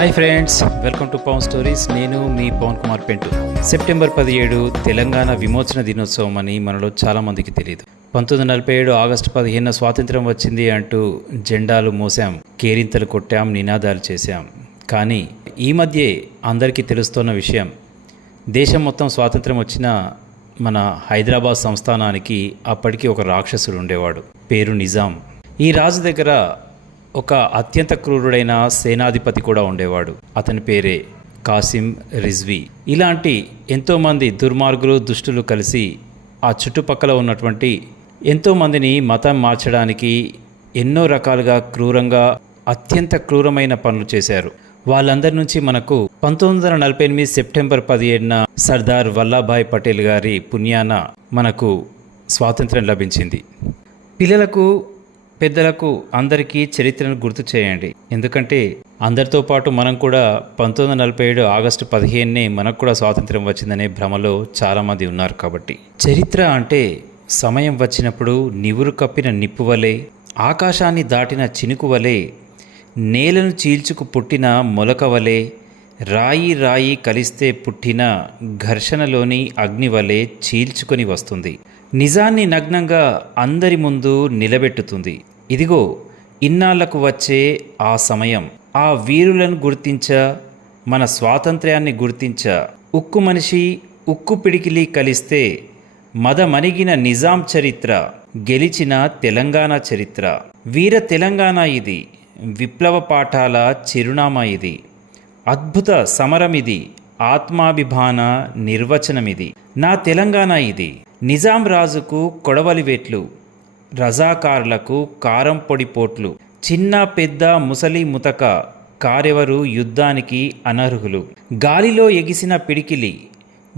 Hi friends welcome to Pawan stories నేను మీ పవన్ కుమార్ పెంటు సెప్టెంబర్ పదిహేడు తెలంగాణ విమోచన దినోత్సవం అని మనలో చాలామందికి తెలియదు పంతొమ్మిది నలభై ఏడు ఆగస్టు పదిహేను స్వాతంత్రం వచ్చింది అంటూ జెండాలు మోసాం కేరింతలు కొట్టాం నినాదాలు చేశాం. కానీ ఈ మధ్యే అందరికీ తెలుస్తున్న విషయం దేశం మొత్తం స్వాతంత్రం వచ్చిన మన హైదరాబాద్ సంస్థానానికి అప్పటికి ఒక రాక్షసుడు ఉండేవాడు. పేరు నిజాం. ఈ రాజు దగ్గర ఒక అత్యంత క్రూరుడైన సేనాధిపతి కూడా ఉండేవాడు. అతని పేరే కాసిం రిజ్వీ. ఇలాంటి ఎంతోమంది దుర్మార్గులు దుష్టులు కలిసి ఆ చుట్టుపక్కల ఉన్నటువంటి ఎంతోమందిని మతం మార్చడానికి ఎన్నో రకాలుగా క్రూరంగా అత్యంత క్రూరమైన పనులు చేశారు. వాళ్ళందరి నుంచి మనకు పంతొమ్మిది వందల నలభై ఎనిమిది సెప్టెంబర్ పదిహేడున సర్దార్ వల్లభాయ్ పటేల్ గారి పుణ్యాన మనకు స్వాతంత్రం లభించింది. పిల్లలకు పెద్దలకు అందరికీ చరిత్రను గుర్తు చేయండి. ఎందుకంటే అందరితో పాటు మనం కూడా పంతొమ్మిది వందల నలభై ఏడు ఆగస్టు పదిహేనునే మనకు కూడా స్వాతంత్రం వచ్చిందనే భ్రమలో చాలామంది ఉన్నారు కాబట్టి. చరిత్ర అంటే సమయం వచ్చినప్పుడు నివురు కప్పిన నిప్పు వలె ఆకాశాన్ని దాటిన చినుకు వలె నేలను చీల్చుకు పుట్టిన మొలక వలె రాయి రాయి కలిస్తే పుట్టిన ఘర్షణలోని అగ్ని వలె చీల్చుకొని వస్తుంది. నిజాన్ని నగ్నంగా అందరి ముందు నిలబెట్టుతుంది. ఇదిగో ఇన్నాళ్ళకు వచ్చే ఆ సమయం. ఆ వీరులను గుర్తించ మన స్వాతంత్ర్యాన్ని గుర్తించ. ఉక్కు మనిషి ఉక్కు పిడికిలి కలిస్తే మదమణిగిన నిజాం చరిత్ర గెలిచిన తెలంగాణ చరిత్ర. వీర తెలంగాణ ఇది విప్లవ పాఠాల చిరునామా ఇది. అద్భుత సమరమిది. ఆత్మాభిమాన నిర్వచనమిది. నా తెలంగాణ ఇది. నిజాం రాజుకు కొడవలివేట్లు. రజాకారులకు కారం పొడి పోట్లు. చిన్న పెద్ద ముసలి ముతక కారెవరు యుద్ధానికి అనర్హులు. గాలిలో ఎగిసిన పిడికిలి.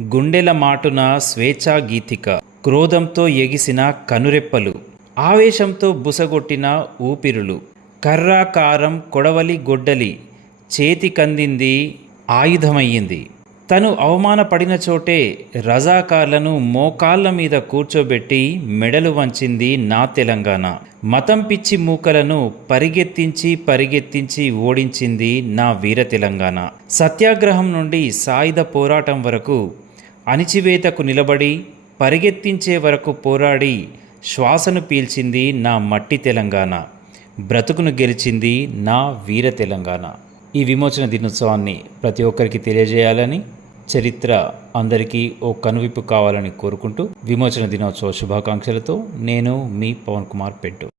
గుండెల మాటున స్వేచ్ఛా గీతిక. క్రోధంతో ఎగిసిన కనురెప్పలు. ఆవేశంతో బుసగొట్టిన ఊపిరులు. కర్రా కారం కొడవలి గొడ్డలి. చేతికందింది ఆయుధమయ్యింది. తను అవమానపడిన చోటే రజాకార్లను మోకాళ్ళ మీద కూర్చోబెట్టి మెడలు వంచింది నా తెలంగాణ. మతం పిచ్చి మూకలను పరిగెత్తించి పరిగెత్తించి ఓడించింది నా వీర తెలంగాణ. సత్యాగ్రహం నుండి సాయుధ పోరాటం వరకు అణిచివేతకు నిలబడి పరిగెత్తించే వరకు పోరాడి శ్వాసను పీల్చింది నా మట్టి తెలంగాణ. బ్రతుకును గెలిచింది నా వీర తెలంగాణ. ఈ విమోచన దినోత్సవాన్ని ప్రతి ఒక్కరికి తెలియజేయాలని చరిత్ర అందరికీ ఓ కనువిప్పు కావాలని కోరుకుంటూ విమోచన దినోత్సవ శుభాకాంక్షలతో నేను మీ పవన్ కుమార్ పెట్టు.